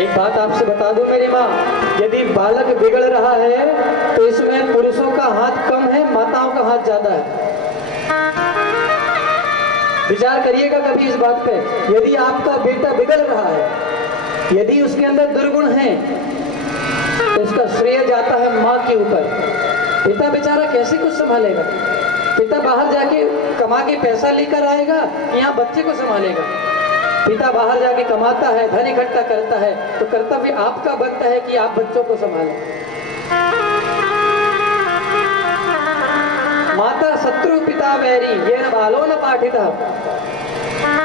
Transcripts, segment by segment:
एक बात आपसे बता दूं मेरी माँ, यदि बालक बिगड़ रहा है तो इसमें पुरुषों का हाथ कम है, माताओं का हाथ ज्यादा है। विचार करिएगा कभी इस बात पे। यदि आपका बेटा बिगड़ रहा है, यदि उसके अंदर दुर्गुण है, तो इसका श्रेय जाता है माँ के ऊपर। पिता बेचारा कैसे कुछ संभालेगा? पिता बाहर जाके कमा के पैसा लेकर आएगा, यहाँ बच्चे को संभालेगा। पिता बाहर जाके कमाता है, धन इकट्ठा करता है, तो कर्तव्य आपका बनता है कि आप बच्चों को संभालें। माता शत्रु पिता वैरी, ये न बालो न पाठिता।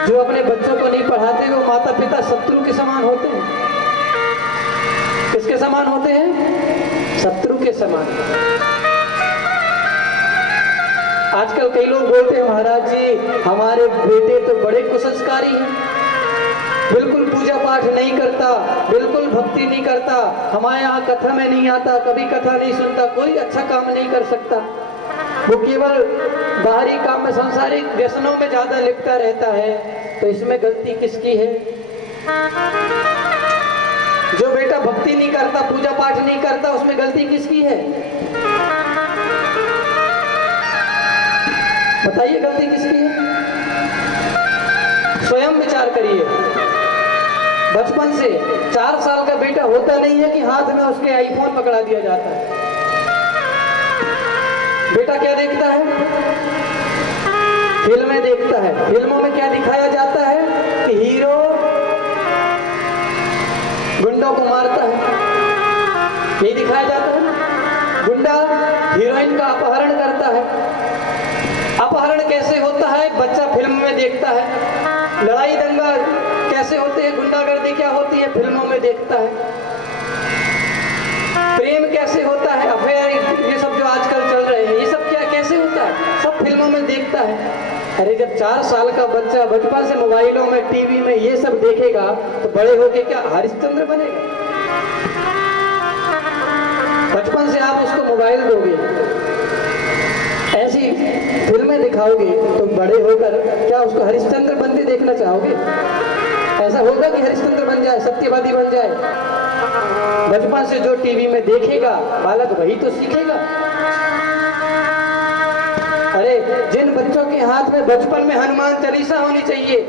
जो अपने बच्चों को नहीं पढ़ाते वो माता पिता शत्रु के समान होते हैं। किसके समान होते हैं? शत्रु के समान। आजकल कई लोग बोलते हैं, महाराज जी हमारे बेटे तो बड़े कुसंस्कारी हैं, बिल्कुल पूजा पाठ नहीं करता, बिल्कुल भक्ति नहीं करता, हमारे यहाँ कथा में नहीं आता, कभी कथा नहीं सुनता, कोई अच्छा काम नहीं कर सकता, वो केवल बाहरी काम में सांसारिक व्यसनों में ज्यादा लिपटा रहता है। तो इसमें गलती किसकी है? जो बेटा भक्ति नहीं करता, पूजा पाठ नहीं करता, उसमें गलती किसकी है? बताइए गलती किसकी है? स्वयं विचार करिए। बचपन से 4 साल का बेटा होता नहीं है कि हाथ में उसके आईफोन पकड़ा दिया जाता है। बेटा क्या देखता है? फिल्में देखता है। फिल्मों में क्या दिखाया जाता है कि हीरो गुंडों को मारता है, यही दिखाया जाता है। गुंडा हीरोइन का अपहरण करता है। अपहरण कैसे होता है? बच्चा फिल्म में देखता है। लड़ाई दंगा कैसे होते हैं, गुंडागर्दी क्या होती है, फिल्मों में देखता है। प्रेम कैसे होता है, अफेयर, ये सब जो आजकल चल रहे हैं, ये सब क्या कैसे होता है, सब फिल्मों में देखता है। अरे जब 4 साल का बच्चा बचपन से मोबाइलों में, टीवी में ये सब देखेगा तो बड़े होके क्या हरिश्चंद्र बनेगा? बचपन से आप उसको मोबाइल दोगे, ऐसी फिल्में दिखाओगे, तो बड़े होकर क्या उसको हरिश्चंद्र बनते देखना चाहोगे? ऐसा होगा कि हरिश्चंद्र बन जाए, सत्यवादी बन जाए? बचपन से जो टीवी में देखेगा बालक वही तो सीखेगा। अरे जिन बच्चों के हाथ में बचपन में हनुमान चालीसा होनी चाहिए,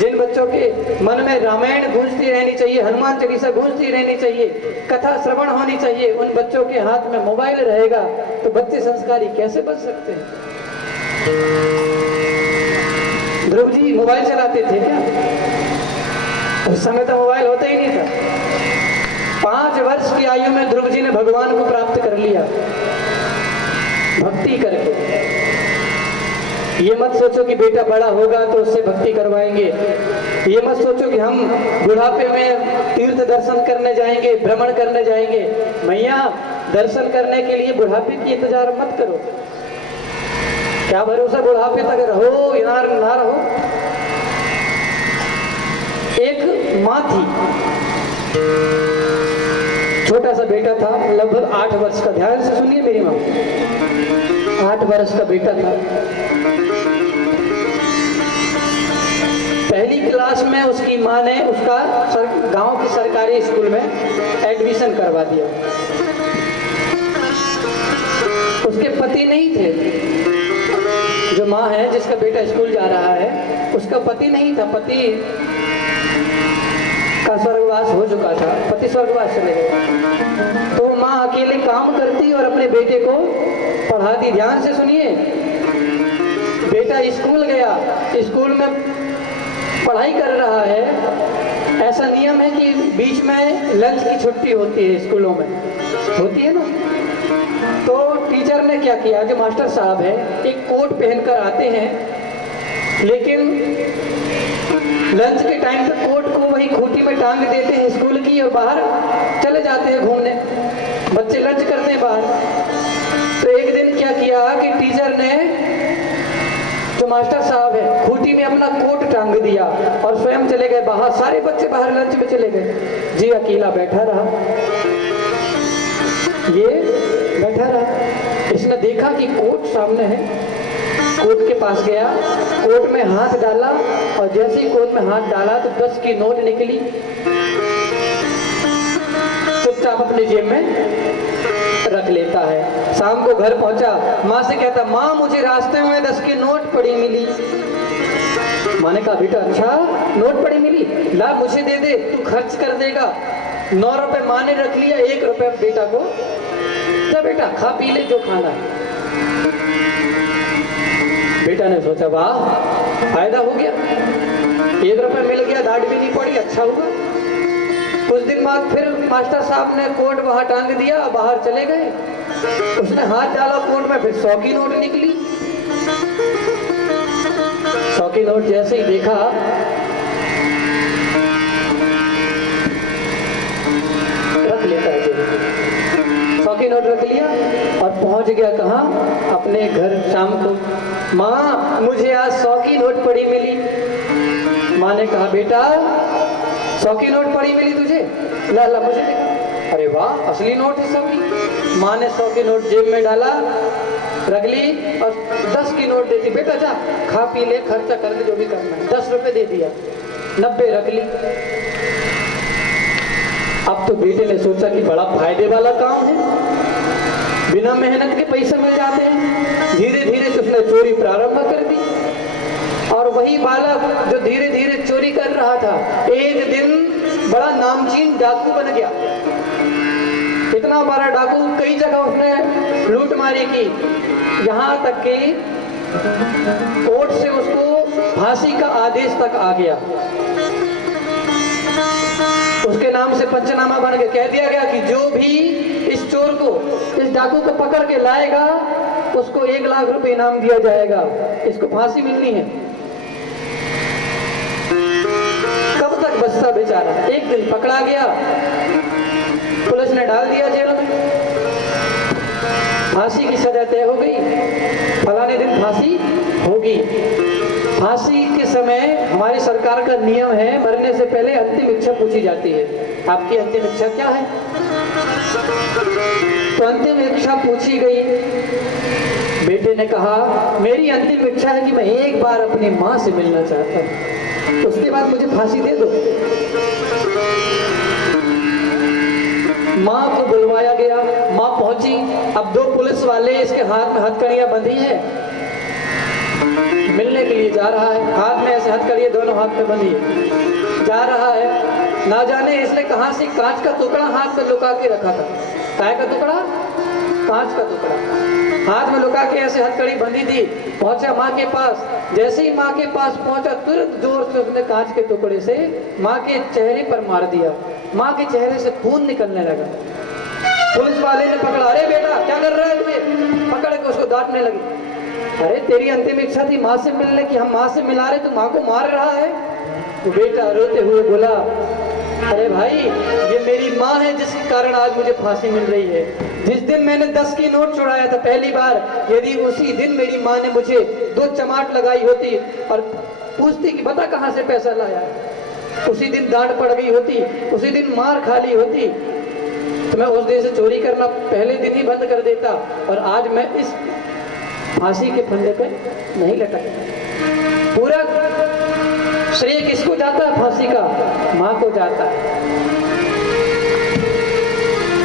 जिन बच्चों के मन में रामायण गूंजती रहनी चाहिए, हनुमान चालीसा गूंजती रहनी चाहिए, कथा श्रवण होनी चाहिए, उन बच्चों के हाथ में मोबाइल रहेगा तो बच्चे संस्कारी कैसे बन सकते हैं? ध्रुव जी मोबाइल चलाते थे क्या? उस समय तो मोबाइल होता ही नहीं था। 5 वर्ष की आयु में ध्रुव जी ने भगवान को प्राप्त कर लिया भक्ति करके। ये मत सोचो कि बेटा बड़ा होगा तो उससे भक्ति करवाएंगे। ये मत सोचो कि हम बुढ़ापे में तीर्थ दर्शन करने जाएंगे, भ्रमण करने जाएंगे। मैया दर्शन करने के लिए बुढ़ापे की इंतजार मत करो। क्या भरोसा बुढ़ापे तक रहो या ना रहो। एक माँ थी, छोटा सा बेटा था, लगभग 8 वर्ष का। ध्यान से सुनिए मेरी माँ, 8 वर्ष का बेटा था। पहली क्लास में उसकी माँ ने उसका गांव के सरकारी स्कूल में एडमिशन करवा दिया। उसके पति नहीं थे। जो माँ है जिसका बेटा स्कूल जा रहा है, उसका पति नहीं था। पति का स्वर्गवास हो चुका था, पति स्वर्गवास चले गए। तो माँ अकेले काम करती और अपने बेटे को पढ़ाती। ध्यान से सुनिए, बेटा स्कूल गया, स्कूल में पढ़ाई कर रहा है। ऐसा नियम है कि बीच में लंच की छुट्टी होती है, स्कूलों में होती है ना। तो टीचर ने क्या किया, जो मास्टर साहब है, एक कोट पहनकर आते हैं, लेकिन लंच के टाइम पे कोट को वही खूंटी में टांग देते हैं स्कूल की और बाहर चले जाते हैं घूमने। बच्चे लंच करते हैं बाहर। तो एक दिन क्या किया कि टीचर ने, जो मास्टर साहब है, खूंटी में अपना कोट टांग दिया और स्वयं चले गए बाहर। सारे बच्चे बाहर लंच में चले गए, जी अकेला बैठा रहा। ये बैठा रहा। इसने देखा कि कोट सामने है, कोट के पास गया, कोट में हाथ डाला और जैसे ही कोट में हाथ डाला तो 10 की नोट निकली। चुपचाप अपने जेब में रख लेता है। शाम को घर पहुंचा, माँ से कहता, माँ मुझे रास्ते में 10 की नोट पड़ी मिली। माँ ने कहा, बेटा अच्छा नोट पड़ी मिली, ला मुझे दे दे, तू खर्च कर देगा। 9 रुपए माँ ने रख लिया, 1 रुपए बेटा को, तो बेटा खा पी ले जो खाना है। बेटा ने सोचा, वाह फायदा हो गया, 1 रुपए मिल गया, डांट भी नहीं पड़ी, अच्छा हुआ। कुछ दिन बाद फिर मास्टर साहब ने कोट बाहर टांग दिया, बाहर चले गए। उसने हाथ डाला कोट में, फिर 100 की नोट निकली। 100 की नोट जैसे ही देखा, रख लेता है 100 की नोट रख लिया और पहुंच गया कहाँ, अपने घर। शाम को, माँ मुझे आज 100 की नोट पड़ी मिली। माँ ने कहा, बेटा 100 की नोट पड़ी मिली तुझे, ला ला मुझे देखा। अरे वाह असली नोट है 100 की। माँ ने 100 की नोट जेब में डाला, रख ली और 10 की नोट दे दी, बेटा जा खा पी ले, खर्चा कर दे जो भी करना है। 10 रुपए दे दिया, 90 रख ली। अब तो बेटे ने सोचा कि बड़ा फायदे वाला काम है, बिना मेहनत के पैसे मिल जाते हैं। धीरे धीरे उसने चोरी प्रारंभ कर दी। और वही बालक जो धीरे धीरे चोरी कर रहा था, एक दिन बड़ा नामचीन डाकू बन गया। इतना बड़ा डाकू, कई जगह उसने लूटमारी की, यहाँ तक कि कोर्ट से उसको फांसी का आदेश तक आ गया। उसके नाम से पंचनामा बन गया, कह दिया गया कि जो भी इस चोर को, इस डाकू को पकड़ के लाएगा उसको 1 लाख रुपए इनाम दिया जाएगा, इसको फांसी मिलनी है। कब तक बचता बेचारा। एक दिन पकड़ा गया, पुलिस ने डाल दिया जेल में, फांसी की सजा तय हो गई, फलाने दिन फांसी होगी। फांसी के समय हमारी सरकार का नियम है, मरने से पहले अंतिम इच्छा पूछी जाती है, आपकी अंतिम इच्छा क्या है। तो अंतिम इच्छा पूछी गई। बेटे ने कहा, मेरी अंतिम इच्छा है कि मैं एक बार अपनी माँ से मिलना चाहता हूँ, उसके बाद मुझे फांसी दे दो। माँ को बुलवाया गया, माँ पहुंची। अब 2 पुलिस वाले इसके हाथ में हथकड़ियां बंधी है, मिलने के लिए जा रहा है, हाथ में ऐसे हथकड़ियां दोनों हाथ में बंधी है, जा रहा है। ना जाने इसने कहां से कांच का टुकड़ा हाथ में लुका के रखा था। काय का टुकड़ा? कांच का टुकड़ा हाथ में लुका के ऐसे हथकड़ी बंधी थी। पहुंचा माँ के पास, जैसे ही माँ के पास पहुंचा, तुरंत जोर से उसने कांच के टुकड़े से माँ के चेहरे पर मार दिया। माँ के चेहरे से खून निकलने लगा। पुलिस वाले ने पकड़ा, अरे बेटा क्या कर रहा है तुम्हें? पकड़ के उसको डांटने लगे, अरे तेरी अंतिम इच्छा थी माँ से मिलने की, हम माँ से मिला रहे, तू माँ को मार रहा है। तो बेटा रोते हुए बोला, अरे भाई ये मेरी माँ है जिसके कारण आज मुझे फांसी मिल रही है। जिस दिन मैंने 10 की नोट चुराया था पहली बार, यदि उसी दिन मेरी माँ ने मुझे 2 चमाट लगाई होती और पूछती कि बता कहाँ से पैसा लाया, उसी दिन डांट पड़ गई होती, उसी दिन मार खा ली होती, तो मैं उस दिन से चोरी करना पहले दिन ही बंद कर देता और आज मैं इस फांसी के फंदे पे नहीं लटकता। पूरा श्रेय किसको जाता है? फांसी का माँ को जाता है।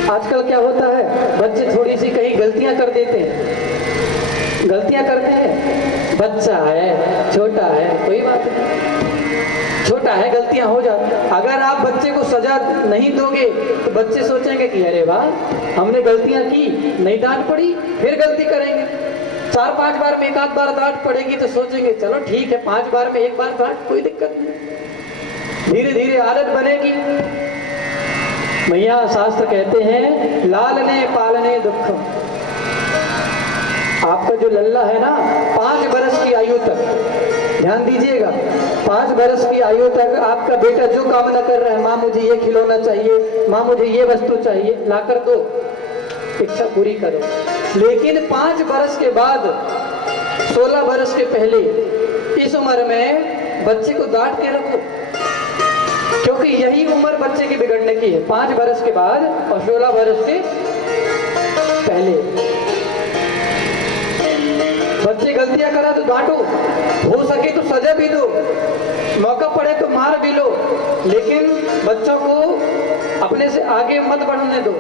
आजकल क्या होता है, बच्चे थोड़ी सी कहीं गलतियां कर देते हैं, गलतियां करते हैं, बच्चा है, छोटा है, कोई बात नहीं, छोटा है, गलतियां हो जाती। अगर आप बच्चे को सजा नहीं दोगे तो बच्चे सोचेंगे कि अरे वाह हमने गलतियां की, नहीं डांट पड़ी, फिर गलती करेंगे। 4-5 बार में 1 आध बार डांट पड़ेगी तो सोचेंगे चलो ठीक है, 5 बार में 1 बार डांट, कोई दिक्कत नहीं, धीरे धीरे आदत बनेगी। मैया शास्त्र कहते हैं, लालने पालने दुख। आपका जो लल्ला है ना, 5 बरस की आयु तक, ध्यान दीजिएगा, 5 बरस की आयु तक आपका बेटा जो कामना कर रहा है, माँ मुझे ये खिलौना चाहिए, माँ मुझे ये वस्तु चाहिए, लाकर दो, इच्छा पूरी करो। लेकिन 5 बरस के बाद, 16 बरस के पहले, इस उम्र में बच्चे को डांट के रखो, क्योंकि यही उम्र बच्चे की बिगड़ने की है। 5 बरस के बाद और 16 बरस के पहले बच्चे गलतियां करा तो डांटो, हो सके तो सजा भी दो, मौका पड़े तो मार भी लो, लेकिन बच्चों को अपने से आगे मत बढ़ने दो।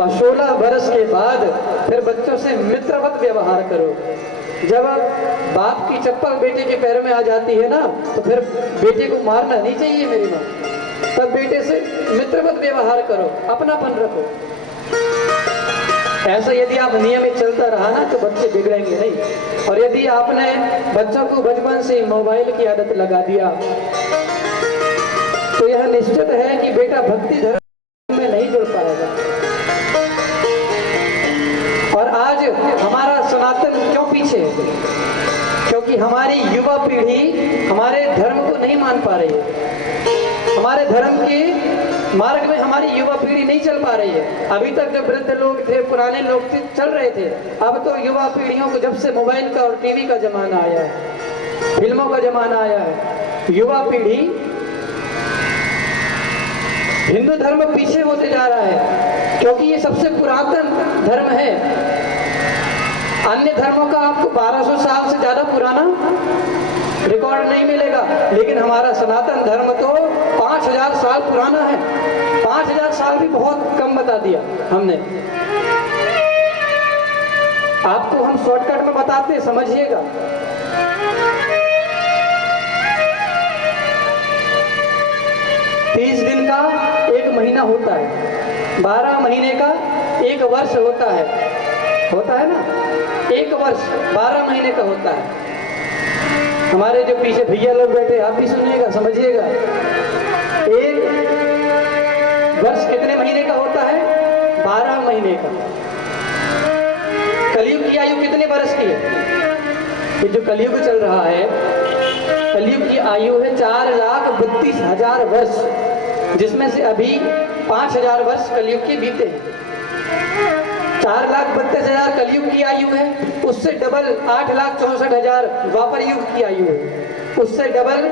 और 16 बरस के बाद फिर बच्चों से मित्रवत व्यवहार करो। जब बाप की चप्पल बेटे के पैर में आ जाती है ना, तो फिर बेटे को मारना नहीं चाहिए मेरी माँ। तब बेटे से मित्रवत व्यवहार करो, अपनापन रखो। ऐसा यदि आप नियमित चलता रहा ना तो बच्चे बिगड़ेंगे नहीं। और यदि आपने बच्चों को बचपन से मोबाइल की आदत लगा दिया तो यह निश्चित है कि बेटा भक्ति धर्म में नहीं जुड़ पाएगा। और आज हमारा सनातन क्यों पीछे है? क्योंकि हमारी युवा पीढ़ी हमारे धर्म को नहीं मान पा रही है। हमारे धर्म के मार्ग में हमारी युवा पीढ़ी नहीं चल पा रही है। अभी तक जो वृद्ध लोग थे, पुराने लोग थे, चल रहे थे। अब तो युवा पीढ़ियों को जब से मोबाइल का और टीवी का जमाना आया है, फिल्मों का जमाना आया है, युवा पीढ़ी हिंदू धर्म पीछे होते जा रहा है। क्योंकि ये सबसे पुरातन धर्म है। अन्य धर्मों का आपको 1200 साल से ज्यादा पुराना रिकॉर्ड नहीं मिलेगा, लेकिन हमारा सनातन धर्म तो 5000 साल पुराना है। 5000 साल भी बहुत कम बता दिया हमने। आपको हम शॉर्टकट में बताते, समझिएगा। तीस दिन का एक महीना होता है, 12 महीने का एक वर्ष होता है ना। एक वर्ष 12 महीने का होता है। हमारे जो पीछे भैया लोग बैठे, आप भी सुनिएगा, समझिएगा। एक वर्ष कितने महीने का होता है? 12 महीने का। कलयुग की आयु कितने वर्ष की है? ये जो कलयुग चल रहा है, कलयुग की आयु है 4,32,000 वर्ष, जिसमें से अभी 5,000 वर्ष कलयुग के बीते हैं। 4,32,000 कलयुग की आयु है, उससे डबल 8,64,000 द्वापर युग की आयु है, उससे डबल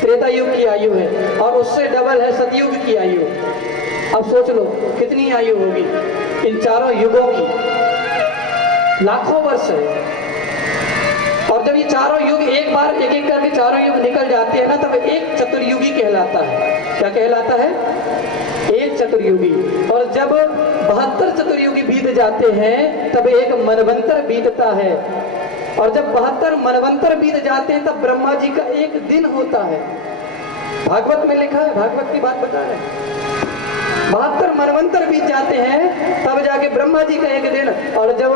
त्रेता युग की आयु है, और उससे डबल है सतयुग की आयु। अब सोच लो कितनी आयु होगी इन चारों युगों की? लाखों वर्ष है। और जब ये चारों युग एक बार एक एक करके चारों युग निकल जाते हैं ना, तब एक चतुर्युगी कहलाता है। क्या कहलाता है? एक चतुर्युगी। और जब 72 चतुर्युगी बीत जाते हैं तब एक मनवंतर बीतता है। और जब 72 मनवंतर बीत जाते हैं तब ब्रह्मा जी का एक दिन होता है। भागवत में लिखा है, भागवत की बात बता रहे हैं। 72 मनवंतर बीत जाते हैं तब जाके ब्रह्मा जी का एक दिन। और जब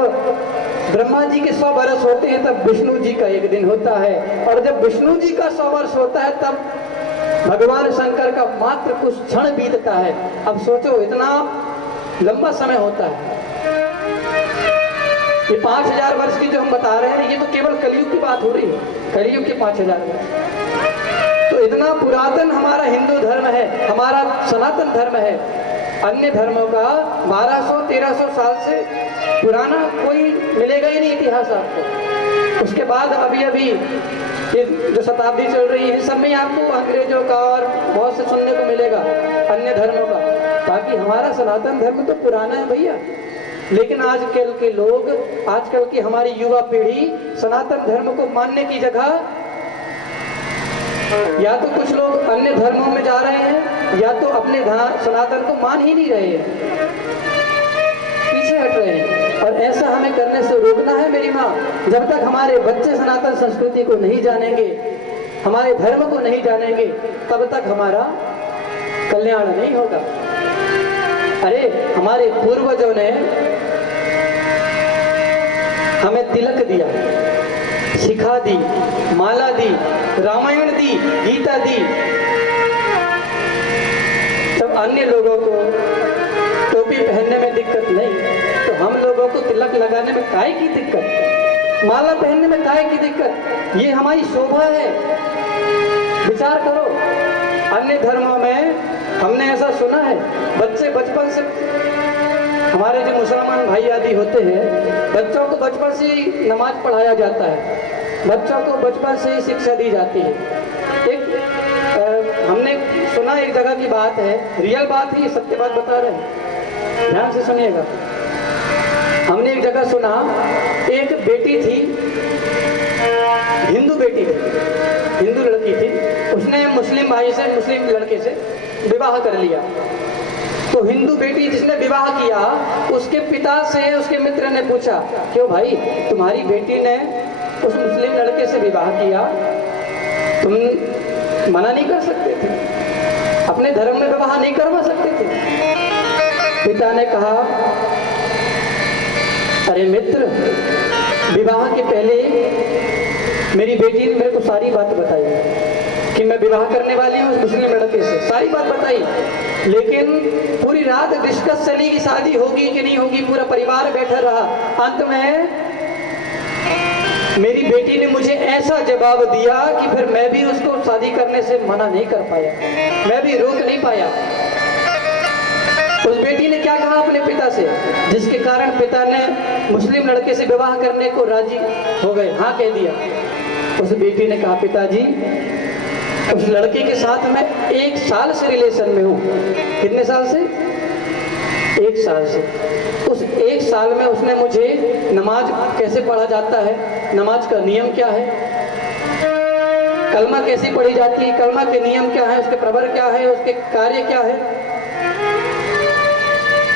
ब्रह्मा जी के 100 वर्ष होते हैं तब विष्णु जी का एक दिन होता है। और जब विष्णु जी का 100 वर्ष होता है तब भगवान शंकर का मात्र कुछ क्षण बीतता है। अब सोचो इतना लंबा समय होता है। ये 5,000 वर्ष की जो हम बता रहे हैं, ये तो केवल कलयुग की बात हो रही है। कलयुग के 5,000 वर्ष। तो इतना पुरातन हमारा हिंदू धर्म है, हमारा सनातन धर्म है। अन्य धर्मों का 1200-1300 साल से पुराना कोई मिलेगा ही नहीं इतिहास आपको। उसके बाद अभी ये जो शताब्दी चल रही है, सब में आपको अंग्रेजों का और बहुत से सुनने को मिलेगा अन्य धर्मों का। ताकि हमारा सनातन धर्म तो पुराना है भैया। लेकिन आजकल के लोग, आजकल की हमारी युवा पीढ़ी सनातन धर्म को मानने की जगह या तो कुछ लोग अन्य धर्मों में जा रहे हैं, या तो अपने सनातन को मान ही नहीं रहे हैं, पीछे हट रहे हैं। और ऐसा हमें करने से रोकना है मेरी माँ। जब तक हमारे बच्चे सनातन संस्कृति को नहीं जानेंगे, हमारे धर्म को नहीं जानेंगे, तब तक हमारा कल्याण नहीं होगा। अरे हमारे पूर्वजों ने हमें तिलक दिया, शिखा दी, माला दी, रामायण दी, गीता दी। तब अन्य लोगों को टोपी पहनने में दिक्कत नहीं, तो हम लोगों को तिलक लगाने में काहे की दिक्कत? माला पहनने में काहे की दिक्कत? ये हमारी शोभा है। विचार करो। अन्य धर्मों में हमने ऐसा सुना है, बच्चे बचपन से, हमारे जो मुसलमान भाई आदि होते हैं, बच्चों को बचपन से ही नमाज पढ़ाया जाता है, बच्चों को बचपन से ही शिक्षा दी जाती है। हमने सुना, एक जगह की बात है, रियल बात है, सत्य बात बता रहे हैं, ध्यान से सुनिएगा। हमने एक जगह सुना, एक बेटी थी, हिंदू बेटी थी, हिंदू लड़की थी, उसने मुस्लिम भाई से, मुस्लिम लड़के से विवाह कर लिया। तो हिंदू बेटी जिसने विवाह किया, उसके पिता से उसके मित्र ने पूछा, क्यों भाई तुम्हारी बेटी ने उस मुस्लिम लड़के से विवाह किया, तुम मना नहीं कर सकते थे, अपने धर्म में विवाह नहीं करवा सकते थे? पिता ने कहा, अरे मित्र, विवाह के पहले मेरी बेटी ने मेरे को सारी बात बताई कि मैं विवाह करने वाली हूँ मुस्लिम लड़के से, सारी बात बताई। लेकिन पूरी रात डिस्कस चली कि शादी होगी कि नहीं होगी, पूरा परिवार बैठा रहा। अंत में मेरी बेटी ने मुझे ऐसा जवाब दिया कि फिर मैं भी उसको शादी करने से मना नहीं कर पाया, मैं भी रोक नहीं पाया। उस बेटी ने क्या कहा अपने पिता से, जिसके कारण पिता ने मुस्लिम लड़के से विवाह करने को राजी हो गए, हाँ कह दिया। उस बेटी ने कहा, पिताजी उस लड़के के साथ मैं 1 साल से रिलेशन में हूँ। कितने साल से? 1 साल से। उस 1 साल में उसने मुझे नमाज कैसे पढ़ा जाता है, नमाज का नियम क्या है, कलमा कैसी पढ़ी जाती है, कलमा के नियम क्या है, उसके प्रवर क्या है, उसके कार्य क्या है,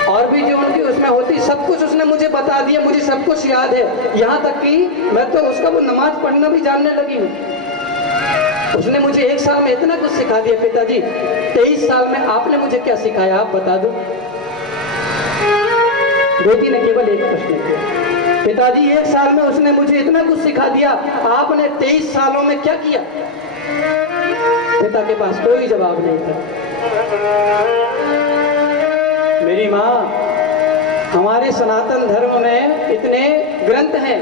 और भी जो उनकी उसमें होती सब कुछ उसने मुझे बता दिया। मुझे सब कुछ याद है, यहाँ तक कि मैं तो उसका वो नमाज पढ़ना भी जानने लगी हूँ। उसने मुझे 1 साल में इतना कुछ सिखा दिया। पिताजी 23 साल में आपने मुझे क्या सिखाया, आप बता दो। बेटी ने केवल एक प्रश्न किया, पिताजी 1 साल में उसने मुझे इतना कुछ सिखा दिया, आपने 23 सालों में क्या किया? पिता के पास कोई जवाब नहीं था। मेरी माँ, हमारे सनातन धर्म में इतने ग्रंथ हैं,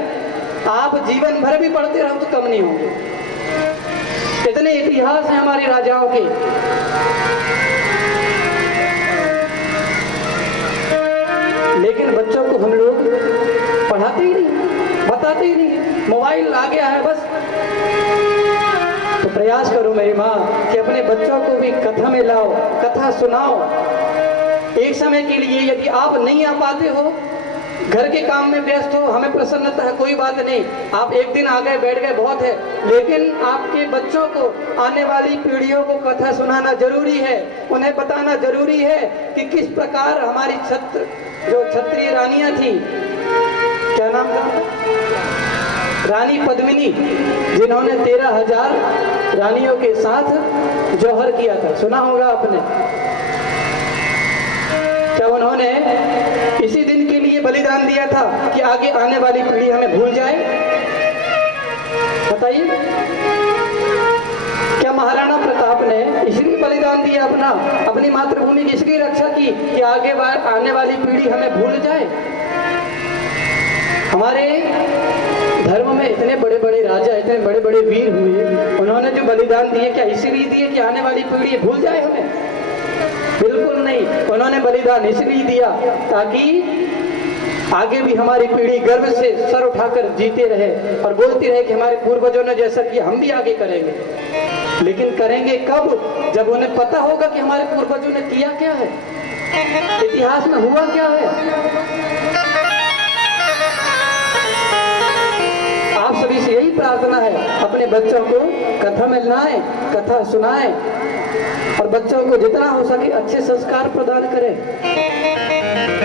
आप जीवन भर भी पढ़ते रहो तो कम नहीं होंगे। इतने इतिहास हैं हमारे राजाओं के। लेकिन बच्चों को हम लोग पढ़ाते ही नहीं, बताते ही नहीं। मोबाइल आ गया है बस। तो प्रयास करो मेरी माँ कि अपने बच्चों को भी कथा में लाओ, कथा सुनाओ। एक समय के लिए यदि आप नहीं आ पाते हो, घर के काम में व्यस्त हो, हमें प्रसन्नता है, कोई बात नहीं, आप एक दिन आ गए बैठ गए बहुत है। लेकिन आपके बच्चों को, आने वाली पीढ़ियों को कथा सुनाना जरूरी है, उन्हें बताना जरूरी है कि किस प्रकार हमारी जो क्षत्रिय रानियां थी, क्या नाम था, रानी पद्मिनी, जिन्होंने 13,000 रानियों के साथ जौहर किया था, सुना होगा आपने। क्या उन्होंने इसी दिन के लिए बलिदान दिया था कि आगे आने वाली पीढ़ी हमें भूल जाए? बताइए, क्या महाराणा प्रताप ने इसलिए बलिदान दिया अपनी मातृभूमि की इसलिए रक्षा की कि आगे आने वाली पीढ़ी हमें भूल जाए? हमारे धर्म में इतने बड़े बड़े राजा, इतने बड़े बड़े वीर हुए, उन्होंने जो बलिदान दिए क्या इसलिए दिए कि आने वाली पीढ़ी भूल जाए हमें? बिल्कुल नहीं। उन्होंने बलिदान इसलिए दिया ताकि आगे भी हमारी पीढ़ी गर्व से सर उठाकर जीते रहे और बोलती रहे कि हमारे पूर्वजों ने जैसा किया हम भी आगे करेंगे। लेकिन करेंगे कब? जब उन्हें पता होगा कि हमारे पूर्वजों ने किया क्या है, इतिहास में हुआ क्या है। आप सभी से यही प्रार्थना है, अपने बच्चों को कथा में लाएं, कथा सुनाएं और बच्चों को जितना हो सके अच्छे संस्कार प्रदान करें।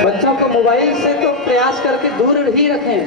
बच्चों को मोबाइल से तो प्रयास करके दूर ही रखें।